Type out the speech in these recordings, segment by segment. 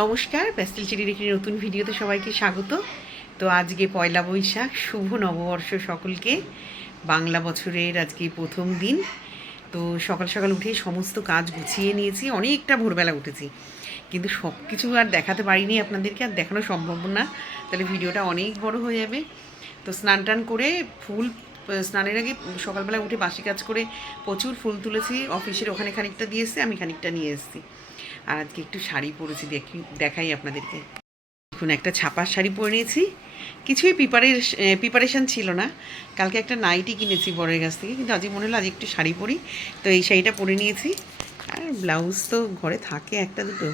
নমস্কার প্যাস্টেল চিড়ির একটি নতুন ভিডিওতে সবাইকে স্বাগত। তো আজকে পয়লা বৈশাখ, শুভ নববর্ষ সকলকে। বাংলা বছরের আজকে প্রথম দিন। তো সকাল সকাল উঠে সমস্ত কাজ গুছিয়ে নিয়েছি, অনেকটা ভোরবেলা উঠেছি। কিন্তু সব কিছু আর দেখাতে পারিনি আপনাদেরকে, আর দেখানো সম্ভব না। তাহলে ভিডিওটা অনেক বড় হয়ে যাবে। তো স্নান টান করে ফুল স্নানের আগে সকালবেলা উঠে বাসি কাজ করে প্রচুর ফুল তুলেছি। অফিসের ওখানে খানিকটা দিয়ে এসছে আমি খানিকটা নিয়ে এসেছি। আর আজকে একটু শাড়ি পরেছি, দেখি, দেখাই আপনাদেরকে। এখন একটা ছাপার শাড়ি পরে নিয়েছি। কিছুই প্রিপারে প্রিপারেশান ছিল না। কালকে একটা নাইটি কিনেছি বরের কাছ থেকে, কিন্তু আজকে মনে হলো আজ একটু শাড়ি পরি। তো এই শাড়িটা পরে নিয়েছি। আর ব্লাউজ তো ঘরে থাকে একটা দুটো।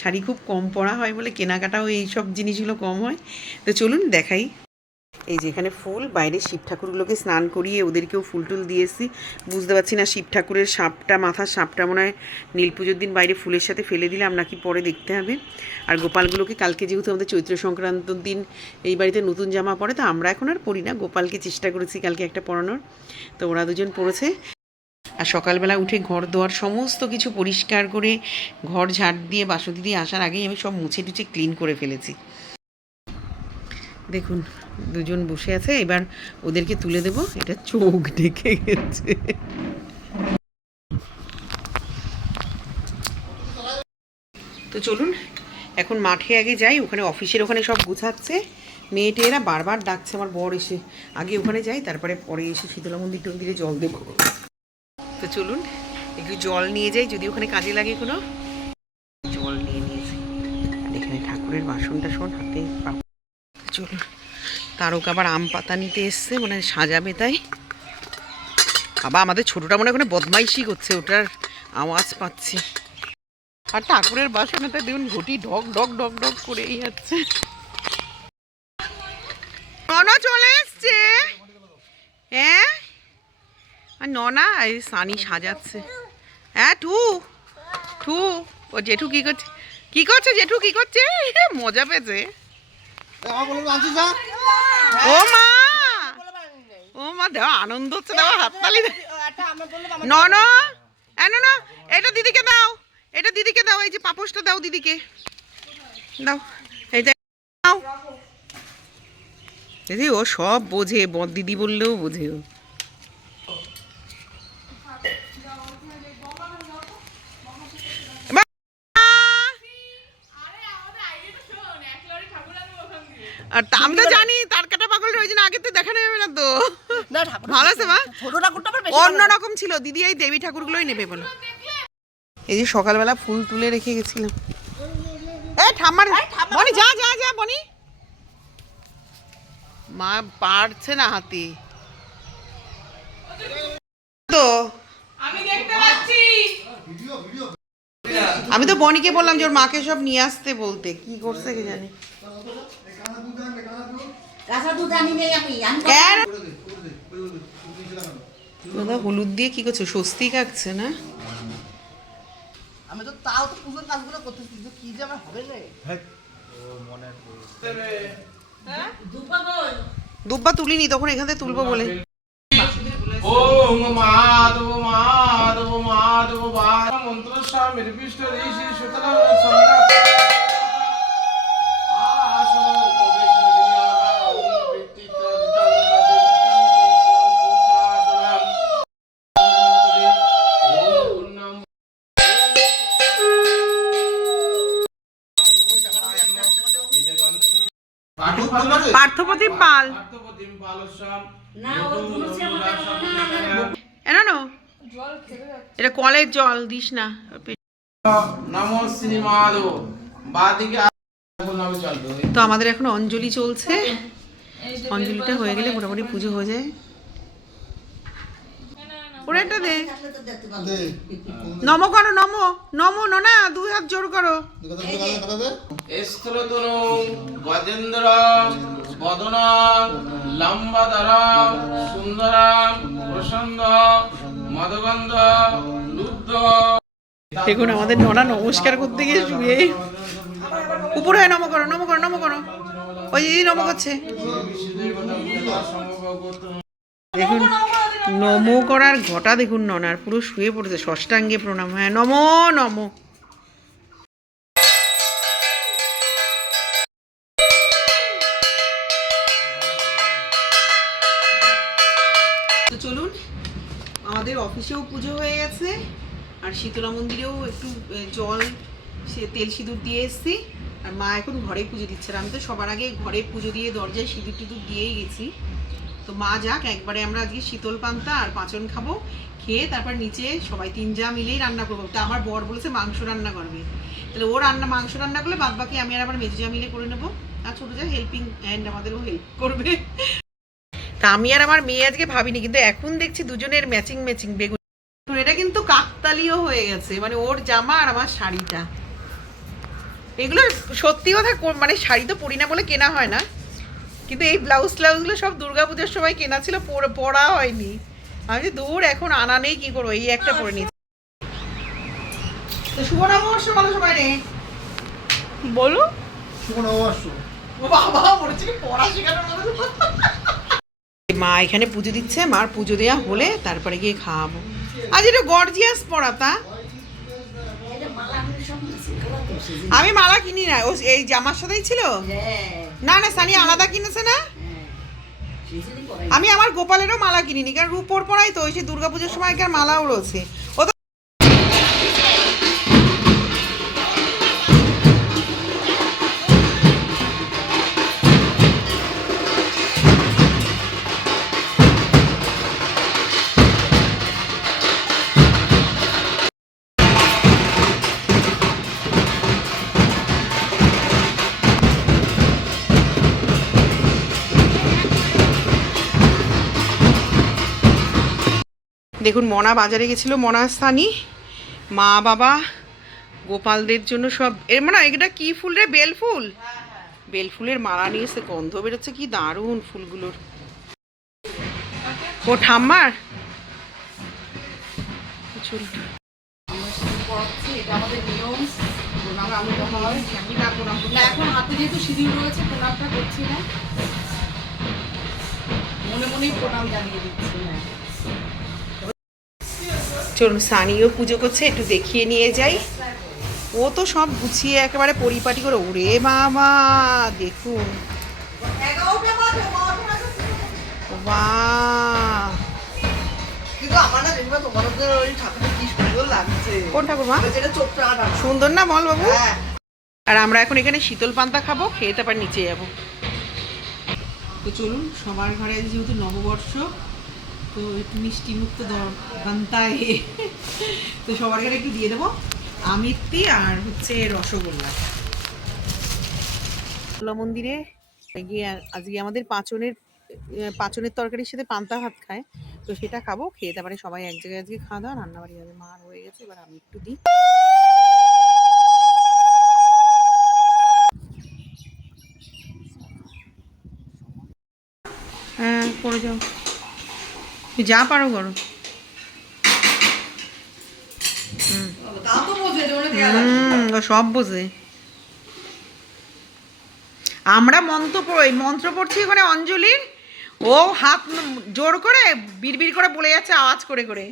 শাড়ি খুব কম পরা হয় বলে কেনাকাটাও এই সব জিনিসগুলো কম হয়। তো চলুন দেখাই। এই যে এখানে ফুল, বাইরে শিব ঠাকুরগুলোকে স্নান করিয়ে ওদেরকেও ফুল টুল দিয়েছি বুঝতে পারছি না শিব ঠাকুরের সাপটা, মাথার সাপটা মনে হয় নীল পুজোর দিন বাইরে ফুলের সাথে ফেলে দিলাম, নাকি পরে দেখতে হবে। আর গোপালগুলোকে কালকে যেহেতু আমাদের চৈত্র সংক্রান্তর দিন, এই বাড়িতে নতুন জামা পরে, তো আমরা এখন আর পরি না। গোপালকে চেষ্টা করেছি কালকে একটা পরানোর। তো ওরা দুজন পড়েছে আর সকালবেলা উঠে ঘর দোয়ার সমস্ত কিছু পরিষ্কার করে ঘর ঝাড় দিয়ে, বাসন্তী দিয়ে আসার আগেই আমি সব মুছে টুছে ক্লিন করে ফেলেছি। দেখুন দুজন বসে আছে, এবার ওদেরকে তুলে দেব। এটা চোখ ঢেকে গেছে। তো চলুন, এখন মাঠে আগে যাই, ওখানে অফিসের ওখানে সব গুছাচ্ছে। মেয়েটেরা বারবার ডাকছে, আমার বর এসে। আগে ওখানে যাই, তারপরে পরে এসে শীতলা মন্দির টন্দিরে জল দেবো। তো চলুন, একটু জল নিয়ে যাই, যদি ওখানে কাজে লাগে কোনো জল নিয়ে নিয়েছি। এখানে ঠাকুরের বাসন টাসন হাতে চলুন। তারক আবার আম পাতা নিতে এসছে মানে সাজাবে তাই। আবার আমাদের ছোটটা মনে ওখানে বদমাইশি করছে, ওটার আওয়াজ পাচ্ছি। আর ঠাকুরের বাসনেতে দেখুন, ঘটি ঢক ঢক ঢক ঢক করেই যাচ্ছে। চলে এসছে। হ্যাঁ? আর ননা, এই সানি সাজাচ্ছে। হ্যাঁ টু টু, ও জেঠু কি করছে? কি করছে জেঠু, কি করছে? মজা পেয়েছে। ও মা! ও মা দেওয়া আনন্দ হচ্ছে দেওয়া হাততালি দে। ন ন এটা দিদিকে দাও এটা দিদিকে দাও এই যে পাপোসটা দাও দিদিকে। দাও এই যে দাও। দিদি ও সব বোঝে বদ দিদি বললেও বোঝে ও। আর তা- আমি তো জানি তার কাটা পাগল রয়েছে না আগে তো দেখানো যাবে না তো। না ঠাকুর ভালো আছে মা? ছোট ঠাকুরটা অন্য রকম ছিল। দিদি এই দেবী ঠাকুরগুলোই নেবে বলো। এই যে সকালবেলা ফুল তুলে রেখে গেছিলাম। এই ঠাম্মার বনি যা যা যা বনি। মা পারছে না হাতে। তো আমি তো বনিকে বললাম যে ওর মাকে সব নিয়ে আসতে বলতে। কি করছে কি জানি? দাদা হলুদ দিয়ে কি করছ? স্বস্তি কাটছে না? আমি তো তাও তো পুজোর কাজগুলো করতেছি কিন্তু কি যে আমার হবে রে? দুব্বা তুলিনি তখন এখান থেকে তুলবো বলে। ওম মাধব মাধব মাধব বাদ মন্ত্র স্বামীর পৃষ্ঠ ঋষি সুতরাং পার্থপতি পাল। পার্থপতিম পালস্যাম এনা নো? এটা কলের জল দিস না। নমো শ্রীমাধব বাদিকে তো আমাদের এখন অঞ্জলি চলছে। অঞ্জলিটা হয়ে গেলে মোটামুটি পুজো হয়ে যায়। ওরা একটা দে। নম করো নম নম ননা দুই হাত জোর করো। স্থলতনু গজেন্দ্র বদন লম্বদর সুন্দর প্রসন্ন মদগন্ধ লুব্ধ দেখুন আমাদের ননা নমস্কার করতে গিয়ে শুয়ে। উপরে হয় নমো করো নমো করো নম করো। ওই নম করছে। দেখুন নমো করার ঘটা দেখুন ননার, পুরো শুয়ে পড়েছে ষষ্ঠাঙ্গে প্রণাম হ্যাঁ নমো নমো। চলুন, আমাদের অফিসেও পুজো হয়ে গেছে, আর শীতলা মন্দিরেও একটু জল, সে তেল সিঁদুর দিয়ে এসছি, আর মা এখন ঘরে পুজো দিচ্ছে আমি তো সবার আগে ঘরে পুজো দিয়ে দরজায় সিঁদুর টিঁদুর দিয়েই গেছি। তো মা যাক, একবারে আমরা আজকে শীতল পান্তা আর পাঁচন খাব, খেয়ে তারপর নিচে সবাই তিন যা মিলেই রান্না করব। তা আমার বর বলেছে মাংস রান্না করবে। তাহলে ও রান্না, মাংস রান্না করলে বাদ বাকি আমি আর আমার মেজো মিলে করে নেব। আর ছোটো যা হেল্পিং হ্যান্ড আমাদেরও হেল্প করবে। তা আমি আর আমার মেয়ে আজকে ভাবিনি, কিন্তু এখন দেখছি দুজনের ম্যাচিং ম্যাচিং বেগুন। এটা কিন্তু কাকতালিও হয়ে গেছে মানে ওর জামা আর আমার শাড়িটা। এগুলো সত্যি কথা মানে শাড়ি তো পরি না বলে কেনা হয় না। কিন্তু এই ব্লাউজ ট্লাউজগুলো সব দুর্গাপূজার সময় কেনা ছিল পরে- পরা হয়নি। আমি যে দূর এখন আনা নেই কি করব? এই একটা পরে নিচ্ছি। তো শুভ নববর্ষ বলো সবাই রে। বলো। ও বাবা মনে পড়া শেখানোর মা এখানে পুজো দিচ্ছে মার পুজো দেওয়া হলে তারপরে গিয়ে খাওয়াবো। আজ এটা গর্জিয়াস পড়াতা আমি মালা কিনি না। ও এই জামার সাথেই ছিল? না না সানি আলাদা কিনেছে না? আমি আমার গোপালেরও মালা কিনিনি কারণ রূপোর পরাই তো ওই সে দুর্গাপুজোর সময় মালাও রয়েছে। ও তো দেখুন, মনা বাজারে গেছিল, মনা স্থানী, মা বাবা, গোপালদের জন্য সব। এর মানে এটা কি ফুল রে? বেল ফুল? বেল ফুলের মালা নিয়ে এসে গন্ধ বেরোচ্ছে, কি দারুণ ফুলগুলোর। ও, ঠাম্মার? না না। মনে মনেই প্রণাম জানিয়ে দিচ্ছি হ্যাঁ। চলুন সানিও পুজো করছে, একটু দেখিয়ে নিয়ে যাই। ও তো সব গুছিয়ে একেবারে পরিপাটি করে, ওরে বাবা দেখুন। কোন ঠাকুর মা সুন্দর না বল বাবু? আর আমরা এখন এখানে শীতল পান্তা খাব, খেয়ে তারপর নিচে যাব। তো চলুন, সবার ঘরে যেহেতু নববর্ষ তো একটু মিষ্টি মুক্ত বান্তায় তো সবার ঘরে একটু দিয়ে দেবো। আমিত্তি আর হচ্ছে রসগোল্লা। রসগোল্লা মন্দিরে গিয়ে আজকে আমাদের পাঁচনের পাঁচনের তরকারির সাথে পান্তা ভাত খায়। তো সেটা খাব, খেয়ে তারপরে সবাই এক জায়গায় আজকে খাওয়া দাওয়া, রান্নাবাড়ি হবে। মার হয়ে গেছে, এবার আমি একটু দিই হ্যাঁ করে যাও তুমি যা পারো করো। তাও তো বোঝে যে ওরা দেয়া হুম ও সব বোঝে। আমরা মন্ত্র পড়ি মন্ত্র পড়ছি ওখানে অঞ্জলির। ও হাত জোর করে বিড়বিড় করে বলে যাচ্ছে আওয়াজ করে করে।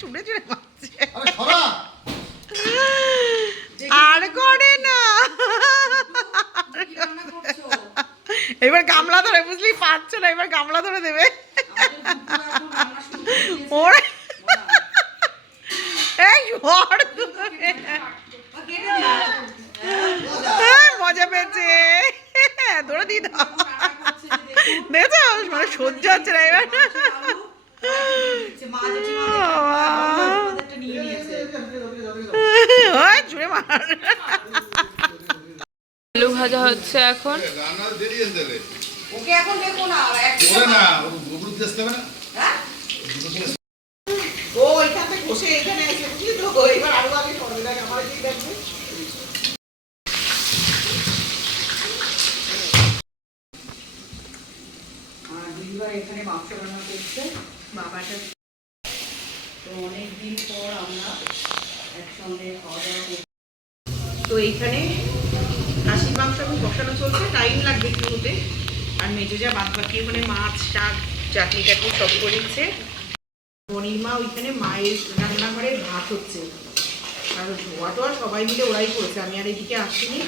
চুড়ে চুড়ে মারছে। আর করে না। এবার গামলা ধরে বুঝলি? পাচ্ছে না এবার গামলা ধরে দেবে। ওরে। এই মজা পেয়েছে। ধরে দিই দাও। দেখেছ? মানে সহ্য হচ্ছে না এবার। জুড়ে মার। আলু ভাজা হচ্ছে এখন। ওকে এখন দেখো না। দিয়ে আসতে হবে না? হ্যাঁ? ও এখান বসে এখানে এসে বুঝলি তো? এবার আরও আগে করবে দেখ আমার এদিকে দেখবে এখানে মাংস রান্না করছে। বাবাটা তো অনেকদিন পর আমরা একসঙ্গে খাওয়া দাওয়া তো এইখানে খাসির মাংস এখন বসানো চলছে টাইম লাগবে একটু হতে। আর মেজো যা বাদ বাকি ওখানে মাছ শাক চাটনি টাটনি সব করে দিচ্ছে মনির মা ওইখানে মায়ের রান্নাঘরে ভাত হচ্ছে। আর ধোয়া টোয়া সবাই মিলে ওরাই করেছে। আমি আর এদিকে আসিনি।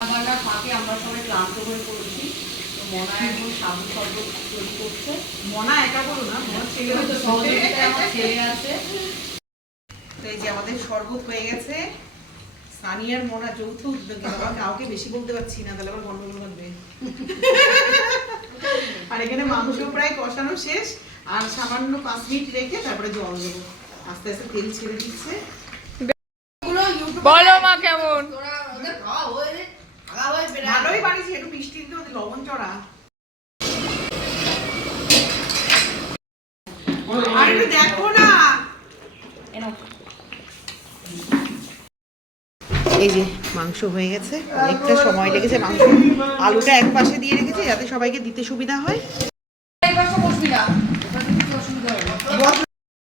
রান্নার ফাঁকে আমরা সবাই ক্লান্ত হয়ে পড়েছি। মনা এখন সাবু শরবত তৈরি করছে। মনা একা বলো না মনা আমার ছেলে আছে। তো এই যে আমাদের শরবত হয়ে গেছে। সানিয়ার মনা যৌথ উদ্যোগে। কাউকে বেশি বলতে পারছি না তাহলে আবার গন্ডগোল করবে আর এখানে মাংস প্রায় কষানো শেষ আর সামান্য পাঁচ মিনিট রেখে তারপরে জল দেবো। আস্তে আস্তে তেল ছেড়ে দিচ্ছে। বলো মা কেমন? ভালোই বানিয়েছি একটু মিষ্টি দিতে লবণ চড়া। আর একটু দেখো না এই যে মাংস হয়ে গেছে। অনেকটা সময় লেগেছে মাংস। আলুটা এক পাশে দিয়ে রেখেছি যাতে সবাইকে দিতে সুবিধা হয়।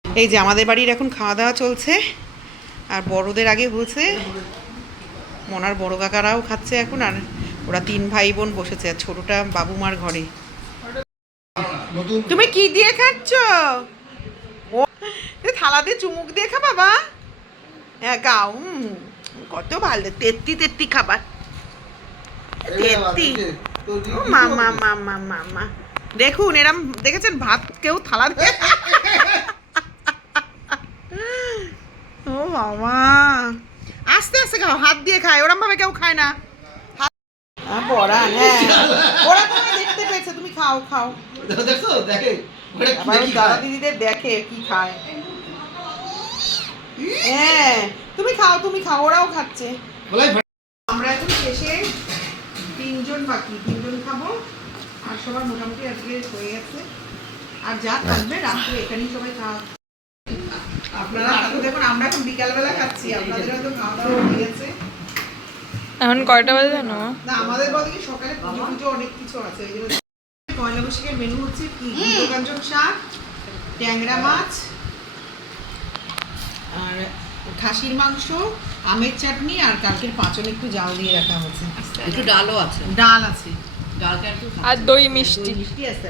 এই যে আমাদের বাড়ির এখন খাওয়া দাওয়া চলছে। আর বড়দের আগে হয়েছে মনার বড় কাকারাও খাচ্ছে এখন, আর ওরা তিন ভাই বোন বসেছে, আর ছোটটা বাবু মার ঘরে। তুমি কি দিয়ে খাচ্ছ? থালা দিয়ে চুমুক দিয়ে খা বাবা। হ্যাঁ গাও কত ভালো তেত্তি তেত্তি খাবার। তেত্তি। ও মা মা মা মা মা মা। দেখুন এরম দেখেছেন ভাত কেউ থালা দিয়ে ও বাবা। আস্তে আস্তে খাও হাত দিয়ে খায় ওরম ভাবে কেউ খায় না। হাত- হ্যাঁ ওরা তুমি দেখতে পেয়েছে তুমি খাও খাও। দেখো দেখে দাদা দিদিদের দেখে কি খায়। হ্যাঁ। তুমি খাও তুমি খাও ওরাও খাচ্ছে। আমরা এখন শেষে তিনজন বাকি তিনজন খাব আর সবার মোটামুটি আজকে হয়ে গেছে। আর যা থাকবে রাত্রে এখানেই সবাই খাওয়া আপনারা দেখুন আমরা এখন বিকালবেলা খাচ্ছি আপনাদের হয়তো খাওয়া দাওয়া হয়ে গেছে। এখন কয়টা বাজে জানো? না আমাদের বলতে কি সকালে পুজো পুজো অনেক কিছু আছে ওই জন্য পয়লা বৈশাখের মেনু হচ্ছে কি? কাঞ্চন শাক ট্যাংরা মাছ আর খাসির মাংস আমের চাটনি আর কালকের পাঁচন একটু জাল দিয়ে রাখা হয়েছে। একটু ডালও আছে। ডাল আছে। ডালটা একটু আর দই মিষ্টি। মিষ্টি আছে